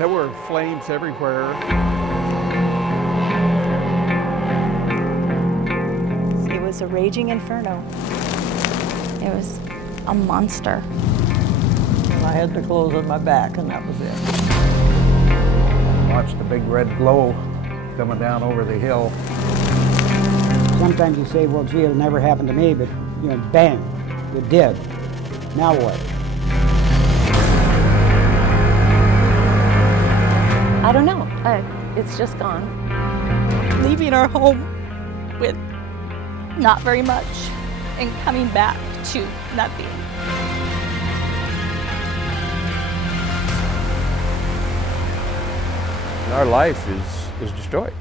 There were flames everywhere. It was a raging inferno. It was a monster. I had the clothes on my back, and that was it. Watched the big red glow coming down over the hill. Sometimes you say, well, gee, it'll never happen to me, but, bang, it did. Now what? I don't know. It's just gone. Leaving our home with not very much and coming back to nothing. Our life is destroyed.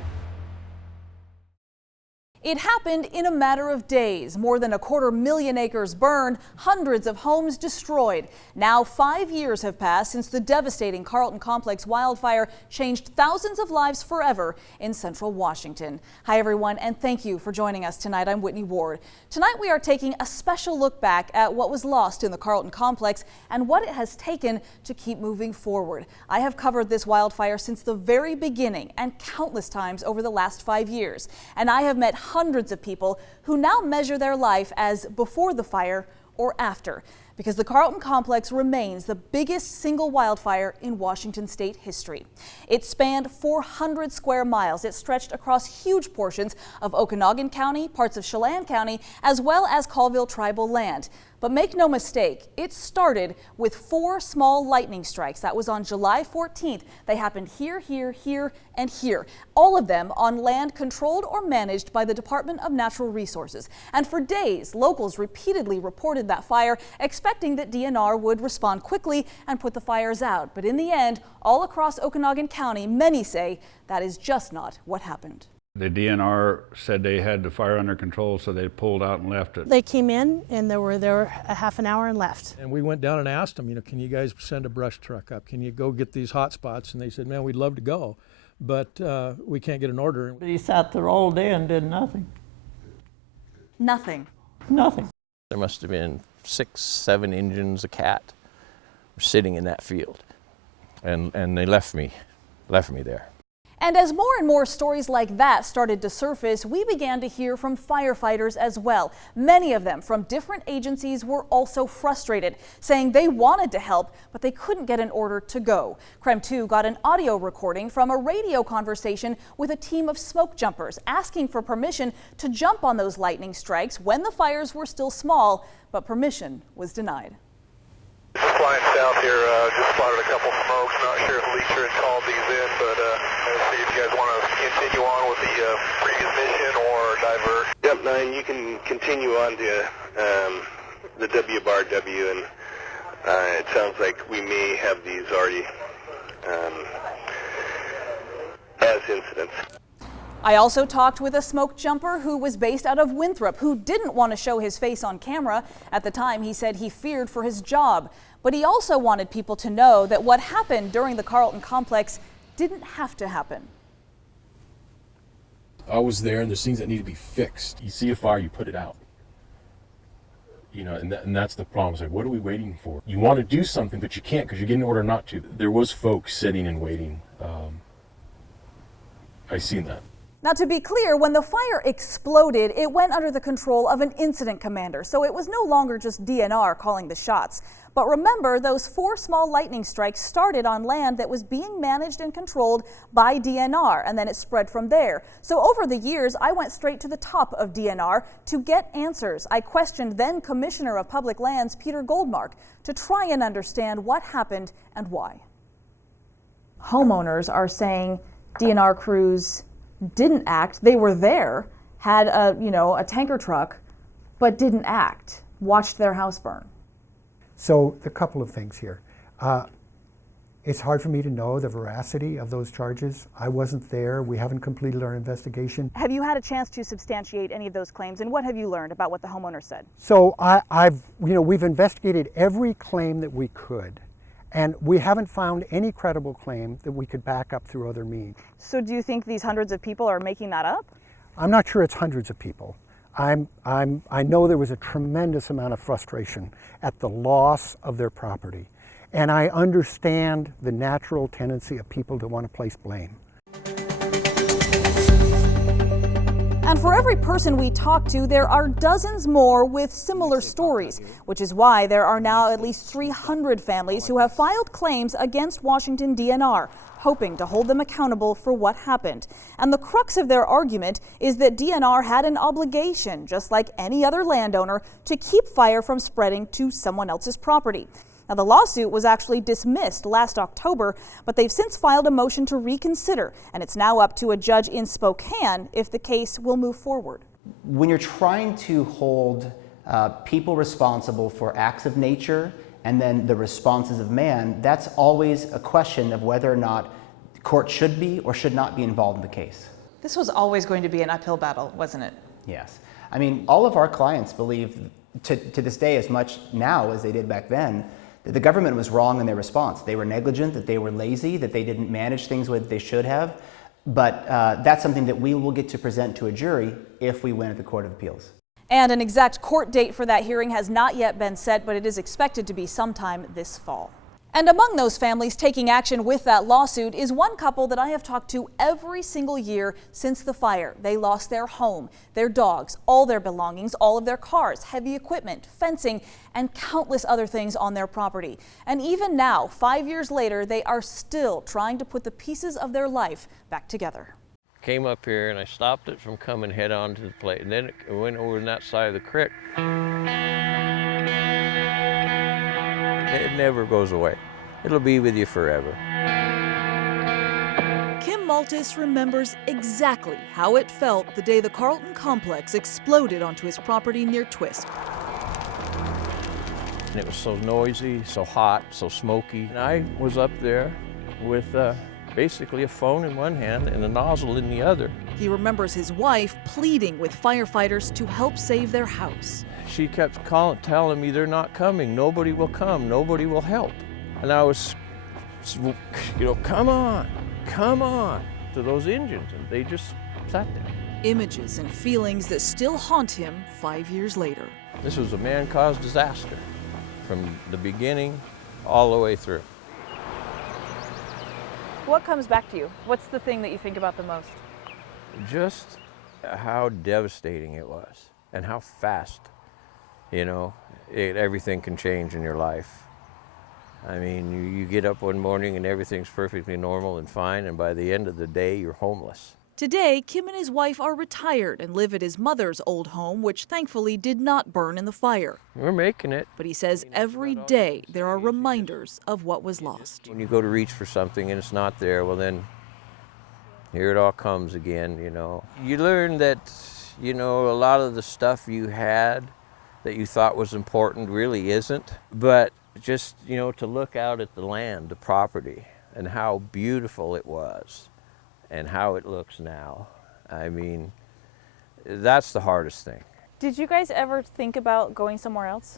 It happened in a matter of days. More than 250,000 acres burned, hundreds of homes destroyed. Now 5 years have passed since the devastating Carlton Complex wildfire changed thousands of lives forever in central Washington. Hi everyone, and thank you for joining us tonight. I'm Whitney Ward. Tonight we are taking a special look back at what was lost in the Carlton Complex and what it has taken to keep moving forward. I have covered this wildfire since the very beginning and countless times over the last 5 years. And I have met hundreds of people who now measure their life as before the fire or after, because the Carlton Complex remains the biggest single wildfire in Washington state history. It spanned 400 square miles. It stretched across huge portions of Okanogan County, parts of Chelan County, as well as Colville tribal land. But make no mistake, it started with 4 small lightning strikes. That was on July 14th. They happened here, here, here, and here. All of them on land controlled or managed by the Department of Natural Resources. And for days, locals repeatedly reported that fire, expecting that DNR would respond quickly and put the fires out. But in the end, all across Okanogan County, many say that is just not what happened. The DNR said they had the fire under control, so they pulled out and left it. They came in and they were there a half an hour and left. And we went down and asked them, can you guys send a brush truck up? Can you go get these hot spots? And they said, man, we'd love to go, but we can't get an order. But he sat there all day and did nothing. Nothing. Nothing. There must have been 6, 7 engines of cat sitting in that field, and they left me there. And as more and more stories like that started to surface, we began to hear from firefighters as well. Many of them from different agencies were also frustrated, saying they wanted to help, but they couldn't get an order to go. KREM 2 got an audio recording from a radio conversation with a team of smoke jumpers asking for permission to jump on those lightning strikes when the fires were still small, but permission was denied. Flying south here, just spotted a couple smokes. Not sure if Leacher had called these in, but let's see if you guys want to continue on with the previous mission or divert. Yep, 9, you can continue on to the W-bar W, and it sounds like we may have these already as incidents. I also talked with a smoke jumper who was based out of Winthrop, who didn't want to show his face on camera. At the time, he said he feared for his job. But he also wanted people to know that what happened during the Carlton Complex didn't have to happen. I was there, and there's things that need to be fixed. You see a fire, you put it out. And that's the problem. It's like, what are we waiting for? You want to do something, but you can't because you're getting an order not to. There was folks sitting and waiting. I seen that. Now, to be clear, when the fire exploded, it went under the control of an incident commander, so it was no longer just DNR calling the shots. But remember, those 4 small lightning strikes started on land that was being managed and controlled by DNR, and then it spread from there. So over the years, I went straight to the top of DNR to get answers. I questioned then Commissioner of Public Lands, Peter Goldmark, to try and understand what happened and why. Homeowners are saying DNR crews didn't act. They were there, had a tanker truck, but didn't act, watched their house burn. So a couple of things here. It's hard for me to know the veracity of those charges. I wasn't there. We haven't completed our investigation. Have you had a chance to substantiate any of those claims, and what have you learned about what the homeowner said? So we've investigated every claim that we could. And we haven't found any credible claim that we could back up through other means. So do you think these hundreds of people are making that up? I'm not sure it's hundreds of people. I know there was a tremendous amount of frustration at the loss of their property. And I understand the natural tendency of people to want to place blame. And for every person we talk to, there are dozens more with similar stories, which is why there are now at least 300 families who have filed claims against Washington DNR, hoping to hold them accountable for what happened. And the crux of their argument is that DNR had an obligation, just like any other landowner, to keep fire from spreading to someone else's property. Now, the lawsuit was actually dismissed last October, but they've since filed a motion to reconsider, and it's now up to a judge in Spokane if the case will move forward. When you're trying to hold people responsible for acts of nature and then the responses of man, that's always a question of whether or not the court should be or should not be involved in the case. This was always going to be an uphill battle, wasn't it? Yes. I mean, all of our clients believe to this day, as much now as they did back then, that the government was wrong in their response. They were negligent, that they were lazy, that they didn't manage things the way they should have. But that's something that we will get to present to a jury if we win at the Court of Appeals. And an exact court date for that hearing has not yet been set, but it is expected to be sometime this fall. And among those families taking action with that lawsuit is one couple that I have talked to every single year since the fire. They lost their home, their dogs, all their belongings, all of their cars, heavy equipment, fencing, and countless other things on their property. And even now, 5 years later, they are still trying to put the pieces of their life back together. Came up here and I stopped it from coming head on to the plate, and then it went over on that side of the creek. It never goes away. It'll be with you forever. Kim Maltis remembers exactly how it felt the day the Carlton complex exploded onto his property near Twisp. And it was so noisy, so hot, so smoky. And I was up there with basically a phone in one hand and a nozzle in the other. He remembers his wife pleading with firefighters to help save their house. She kept telling me they're not coming, nobody will come, nobody will help. And I was, come on, to those engines, and they just sat there. Images and feelings that still haunt him 5 years later. This was a man-caused disaster from the beginning all the way through. What comes back to you? What's the thing that you think about the most? Just how devastating it was and how fast, everything can change in your life. I mean, you get up one morning and everything's perfectly normal and fine, and by the end of the day, you're homeless. Today, Kim and his wife are retired and live at his mother's old home, which thankfully did not burn in the fire. We're making it. But he says every day there are reminders of what was lost. When you go to reach for something and it's not there, well then, here it all comes again, You learn that, a lot of the stuff you had that you thought was important really isn't. But just, to look out at the land, the property, and how beautiful it was and how it looks now. I mean, that's the hardest thing. Did you guys ever think about going somewhere else?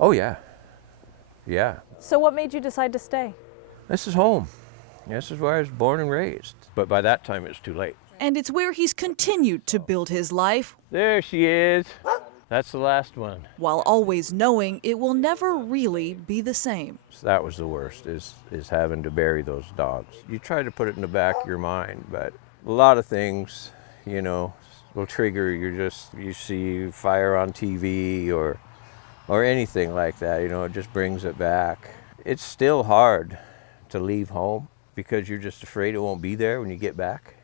Oh, yeah. Yeah. So what made you decide to stay? This is home. This is where I was born and raised. But by that time, it's too late. And it's where he's continued to build his life. There she is. That's the last one. While always knowing it will never really be the same. So that was the worst, is having to bury those dogs. You try to put it in the back of your mind, but a lot of things, will trigger. You see fire on TV or anything like that, it just brings it back. It's still hard to leave home because you're just afraid it won't be there when you get back.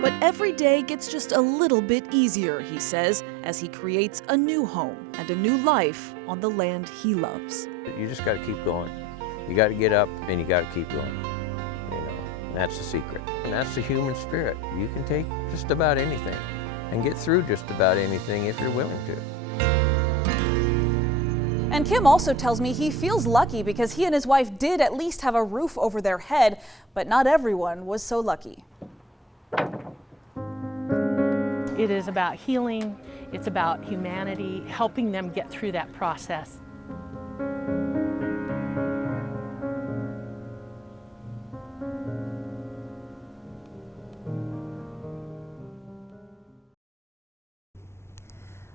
But every day gets just a little bit easier, he says, as he creates a new home and a new life on the land he loves. You just got to keep going. You got to get up and you got to keep going. And that's the secret. And that's the human spirit. You can take just about anything and get through just about anything if you're willing to. And Kim also tells me he feels lucky because he and his wife did at least have a roof over their head, but not everyone was so lucky. It is about healing, it's about humanity, helping them get through that process.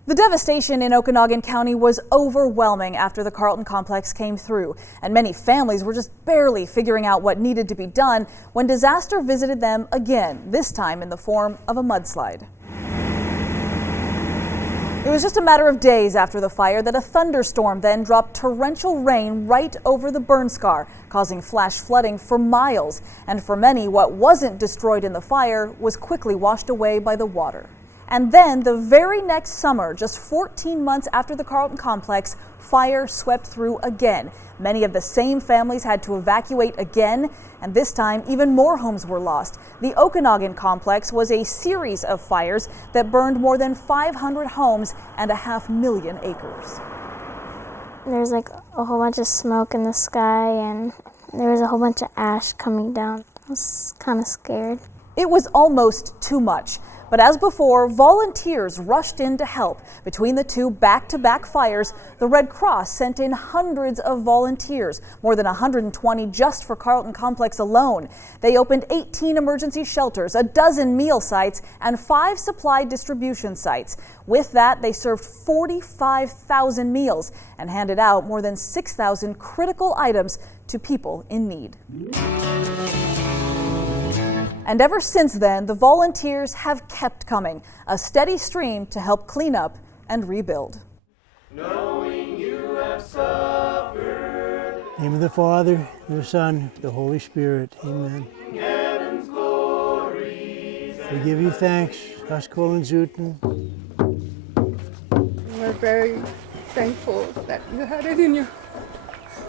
The devastation in Okanogan County was overwhelming after the Carlton complex came through, and many families were just barely figuring out what needed to be done when disaster visited them again, this time in the form of a mudslide. It was just a matter of days after the fire that a thunderstorm then dropped torrential rain right over the burn scar, causing flash flooding for miles. And for many, what wasn't destroyed in the fire was quickly washed away by the water. And then the very next summer, just 14 months after the Carlton complex, fire swept through again. Many of the same families had to evacuate again, and this time even more homes were lost. The Okanogan complex was a series of fires that burned more than 500 homes and 500,000 acres. There's like a whole bunch of smoke in the sky, and there was a whole bunch of ash coming down. I was kind of scared. It was almost too much. But as before, volunteers rushed in to help. Between the two back-to-back fires, the Red Cross sent in hundreds of volunteers, more than 120 just for Carlton Complex alone. They opened 18 emergency shelters, a dozen meal sites, and 5 supply distribution sites. With that, they served 45,000 meals and handed out more than 6,000 critical items to people in need. And ever since then, the volunteers have kept coming, a steady stream to help clean up and rebuild. Knowing you have suffered. In the name of the Father, the Son, the Holy Spirit. Amen. Heaven's glories. We give you thanks, Haskell Zuten. We're very thankful that you had it in your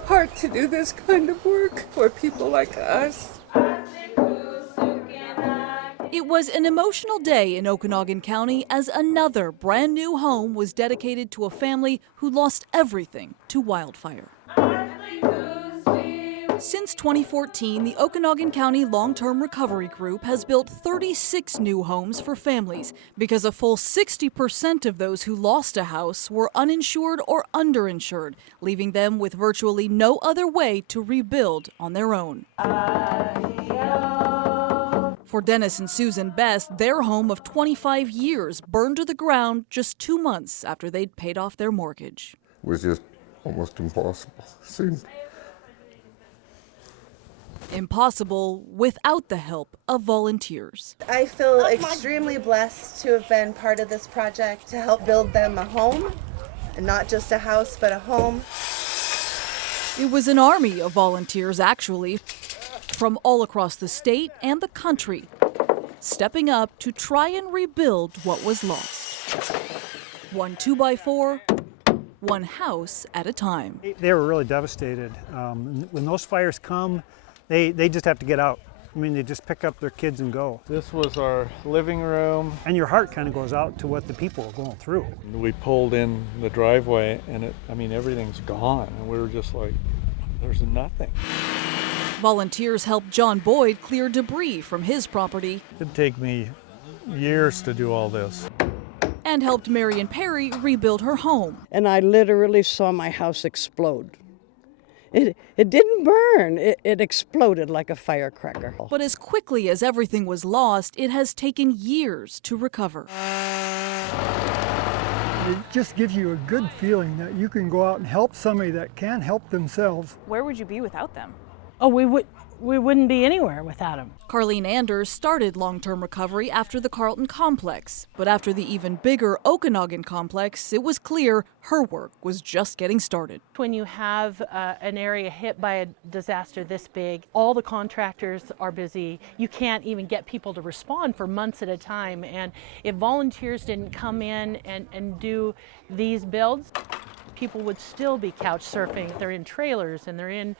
heart to do this kind of work for people like us. It was an emotional day in Okanogan County as another brand new home was dedicated to a family who lost everything to wildfire. Since 2014, the Okanogan County Long-Term Recovery Group has built 36 new homes for families because a full 60% of those who lost a house were uninsured or underinsured, leaving them with virtually no other way to rebuild on their own. For Dennis and Susan Best, their home of 25 years burned to the ground just 2 months after they'd paid off their mortgage. It was just almost impossible. Impossible without the help of volunteers. I feel extremely blessed to have been part of this project to help build them a home, and not just a house, but a home. It was an army of volunteers, actually, from all across the state and the country, stepping up to try and rebuild what was lost. 1 2x4, one house at a time. They were really devastated. When those fires come, they just have to get out. I mean, they just pick up their kids and go. This was our living room. And your heart kind of goes out to what the people are going through. We pulled in the driveway and everything's gone. And we were just like, there's nothing. Volunteers helped John Boyd clear debris from his property. It'd take me years to do all this. And helped Marion Perry rebuild her home. And I literally saw my house explode. It didn't burn, it exploded like a firecracker. But as quickly as everything was lost, it has taken years to recover. It just gives you a good feeling that you can go out and help somebody that can't help themselves. Where would you be without them? Oh, we wouldn't be anywhere without them. Carlene Anders started long-term recovery after the Carlton complex. But after the even bigger Okanogan complex, it was clear her work was just getting started. When you have an area hit by a disaster this big, all the contractors are busy. You can't even get people to respond for months at a time. And if volunteers didn't come in and do these builds, people would still be couch surfing. They're in trailers and they're in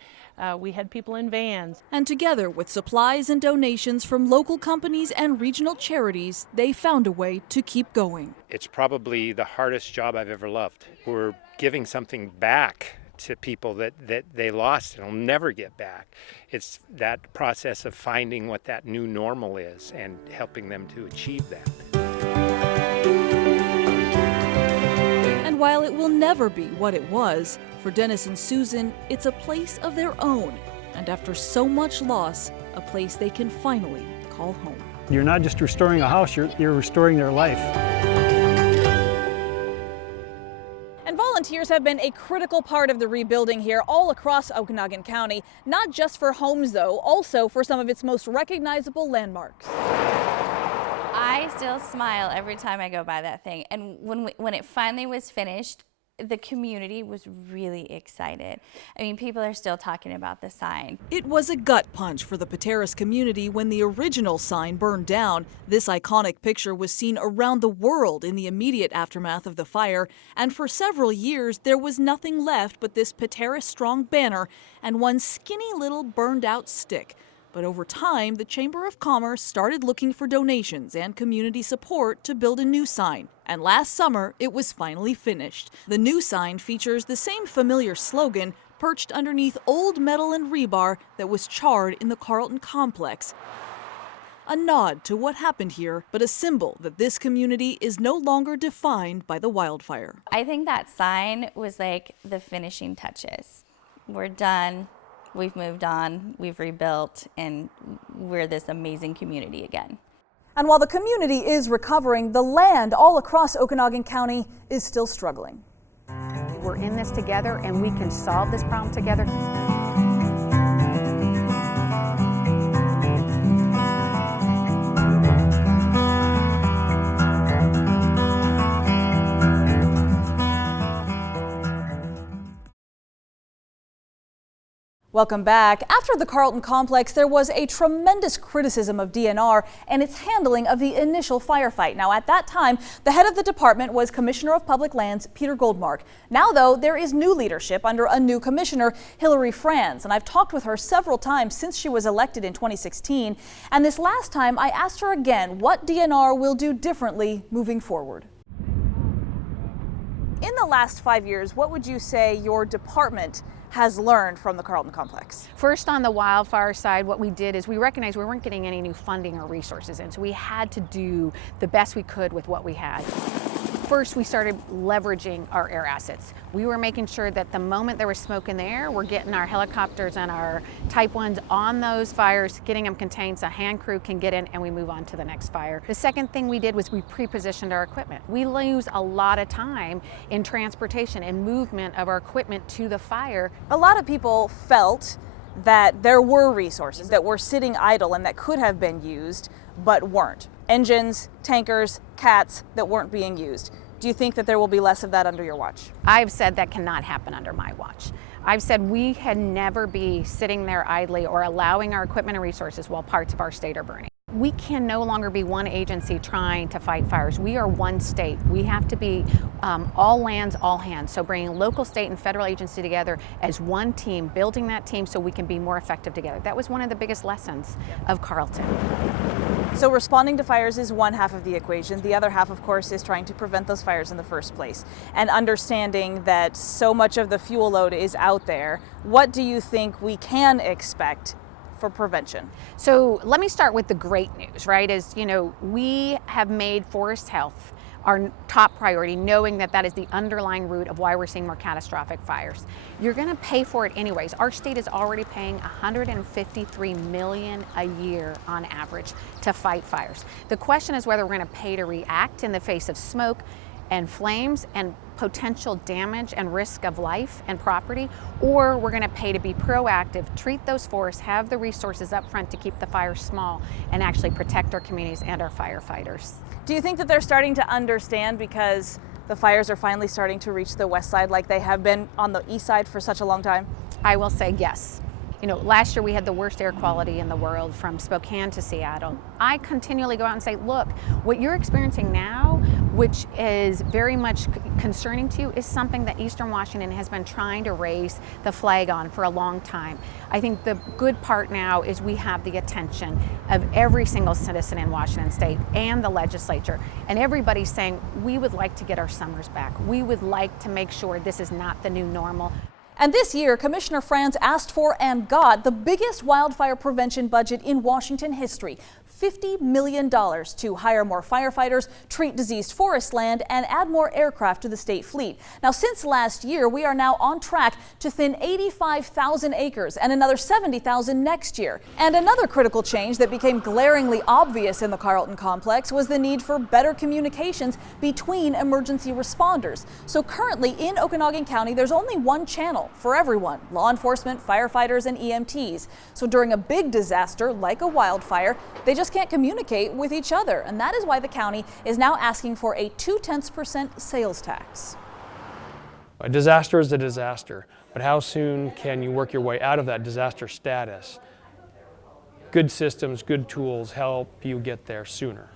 we had people in vans. And together with supplies and donations from local companies and regional charities, they found a way to keep going. It's probably the hardest job I've ever loved. We're giving something back to people that they lost and will never get back. It's that process of finding what that new normal is and helping them to achieve that. And while it will never be what it was, for Dennis and Susan, it's a place of their own. And after so much loss, a place they can finally call home. You're not just restoring a house, you're restoring their life. Volunteers have been a critical part of the rebuilding here all across Okanagan County, not just for homes though, also for some of its most recognizable landmarks. I still smile every time I go by that thing. And when it finally was finished, the community was really excited. I mean, people are still talking about the sign. It was a gut punch for the Pateros community when the original sign burned down. This iconic picture was seen around the world in the immediate aftermath of the fire, and for several years there was nothing left but this Pateros Strong banner and one skinny little burned out stick. But over time, the Chamber of Commerce started looking for donations and community support to build a new sign. And last summer, it was finally finished. The new sign features the same familiar slogan perched underneath old metal and rebar that was charred in the Carlton complex. A nod to what happened here, but a symbol that this community is no longer defined by the wildfire. I think that sign was like the finishing touches. We're done. We've moved on, we've rebuilt, and we're this amazing community again. And while the community is recovering, the land all across Okanagan County is still struggling. We're in this together and we can solve this problem together. Welcome back. After the Carlton complex, there was a tremendous criticism of DNR and its handling of the initial firefight. Now, at that time, the head of the department was Commissioner of Public Lands, Peter Goldmark. Now, though, there is new leadership under a new commissioner, Hillary Franz, and I've talked with her several times since she was elected in 2016. And this last time, I asked her again what DNR will do differently moving forward. In the last 5 years, what would you say your department has learned from the Carlton complex? First, on the wildfire side, what we did is we recognized we weren't getting any new funding or resources in, so we had to do the best we could with what we had. First, we started leveraging our air assets. We were making sure that the moment there was smoke in the air, we're getting our helicopters and our Type 1s on those fires, getting them contained so hand crew can get in and we move on to the next fire. The second thing we did was we pre-positioned our equipment. We lose a lot of time in transportation and movement of our equipment to the fire. A lot of people felt that there were resources that were sitting idle and that could have been used, but weren't. Engines, tankers, cats that weren't being used. Do you think that there will be less of that under your watch? I've said that cannot happen under my watch. I've said we can never be sitting there idly or allowing our equipment and resources while parts of our state are burning. We can no longer be one agency trying to fight fires. We are one state. We have to be all lands, all hands. So bringing local, state, and federal agency together as one team, building that team so we can be more effective together. That was one of the biggest lessons of Carlton. So responding to fires is one half of the equation. The other half, of course, is trying to prevent those fires in the first place. And understanding that so much of the fuel load is out there, what do you think we can expect for prevention? So let me start with the great news, right? Is, we have made forest health our top priority, knowing that that is the underlying root of why we're seeing more catastrophic fires. You're going to pay for it anyways. Our state is already paying $153 million a year on average to fight fires. The question is whether we're going to pay to react in the face of smoke and flames and potential damage and risk of life and property, or we're going to pay to be proactive, treat those forests, have the resources up front to keep the fires small and actually protect our communities and our firefighters. Do you think that they're starting to understand because the fires are finally starting to reach the west side like they have been on the east side for such a long time? I will say yes. Last year we had the worst air quality in the world from Spokane to Seattle. I continually go out and say, look, what you're experiencing now, which is very much concerning to you, is something that Eastern Washington has been trying to raise the flag on for a long time. I think the good part now is we have the attention of every single citizen in Washington State and the legislature. And everybody's saying, we would like to get our summers back. We would like to make sure this is not the new normal. And this year, Commissioner Franz asked for and got the biggest wildfire prevention budget in Washington history, $50 million to hire more firefighters, treat diseased forest land, and add more aircraft to the state fleet. Now, since last year, we are now on track to thin 85,000 acres and another 70,000 next year. And another critical change that became glaringly obvious in the Carlton complex was the need for better communications between emergency responders. So currently in Okanogan County, there's only one channel for everyone: law enforcement, firefighters, and EMTs. So during a big disaster like a wildfire, they just can't communicate with each other. And that is why the county is now asking for a 0.2% sales tax. A disaster is a disaster, but how soon can you work your way out of that disaster status? Good systems, good tools help you get there sooner.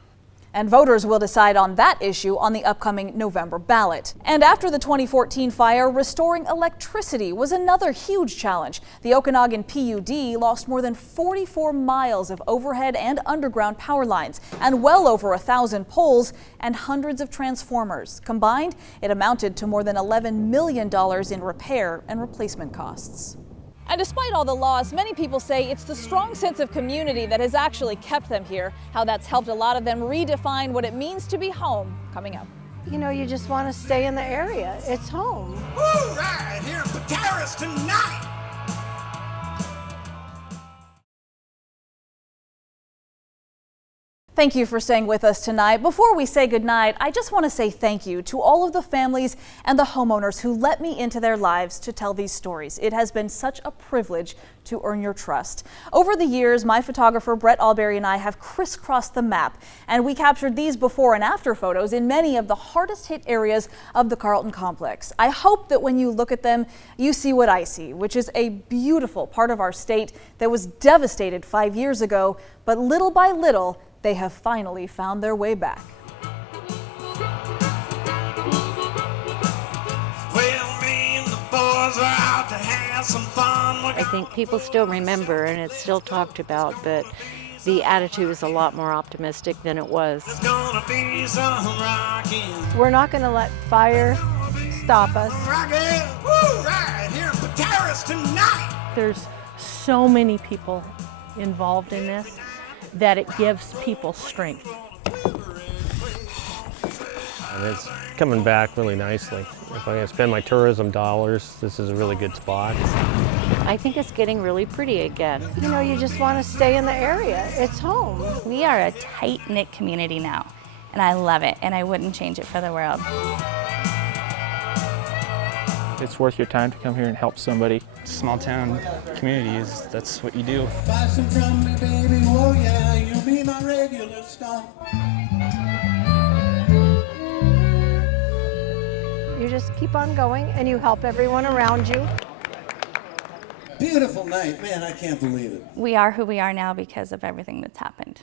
And voters will decide on that issue on the upcoming November ballot. And after the 2014 fire, restoring electricity was another huge challenge. The Okanogan PUD lost more than 44 miles of overhead and underground power lines, and well over 1,000 poles and hundreds of transformers. Combined, it amounted to more than $11 million in repair and replacement costs. And despite all the loss, many people say it's the strong sense of community that has actually kept them here. How that's helped a lot of them redefine what it means to be home. Coming up. You know, you just want to stay in the area. It's home. Woo, right here in Pateros tonight. Thank you for staying with us tonight. Before we say goodnight, I just want to say thank you to all of the families and the homeowners who let me into their lives to tell these stories. It has been such a privilege to earn your trust. Over the years, my photographer Brett Alberry and I have crisscrossed the map, and we captured these before and after photos in many of the hardest hit areas of the Carlton complex. I hope that when you look at them, you see what I see, which is a beautiful part of our state that was devastated 5 years ago, but little by little, they have finally found their way back. I think people still remember and it's still talked about, but the attitude is a lot more optimistic than it was. We're not going to let fire stop us. There's so many people involved in this that it gives people strength. And it's coming back really nicely. If I'm going to spend my tourism dollars, this is a really good spot. I think it's getting really pretty again. You know, you just want to stay in the area. It's home. We are a tight-knit community now, and I love it, and I wouldn't change it for the world. It's worth your time to come here and help somebody. Small town community that's what you do. You just keep on going and you help everyone around you. Beautiful night, man, I can't believe it. We are who we are now because of everything that's happened.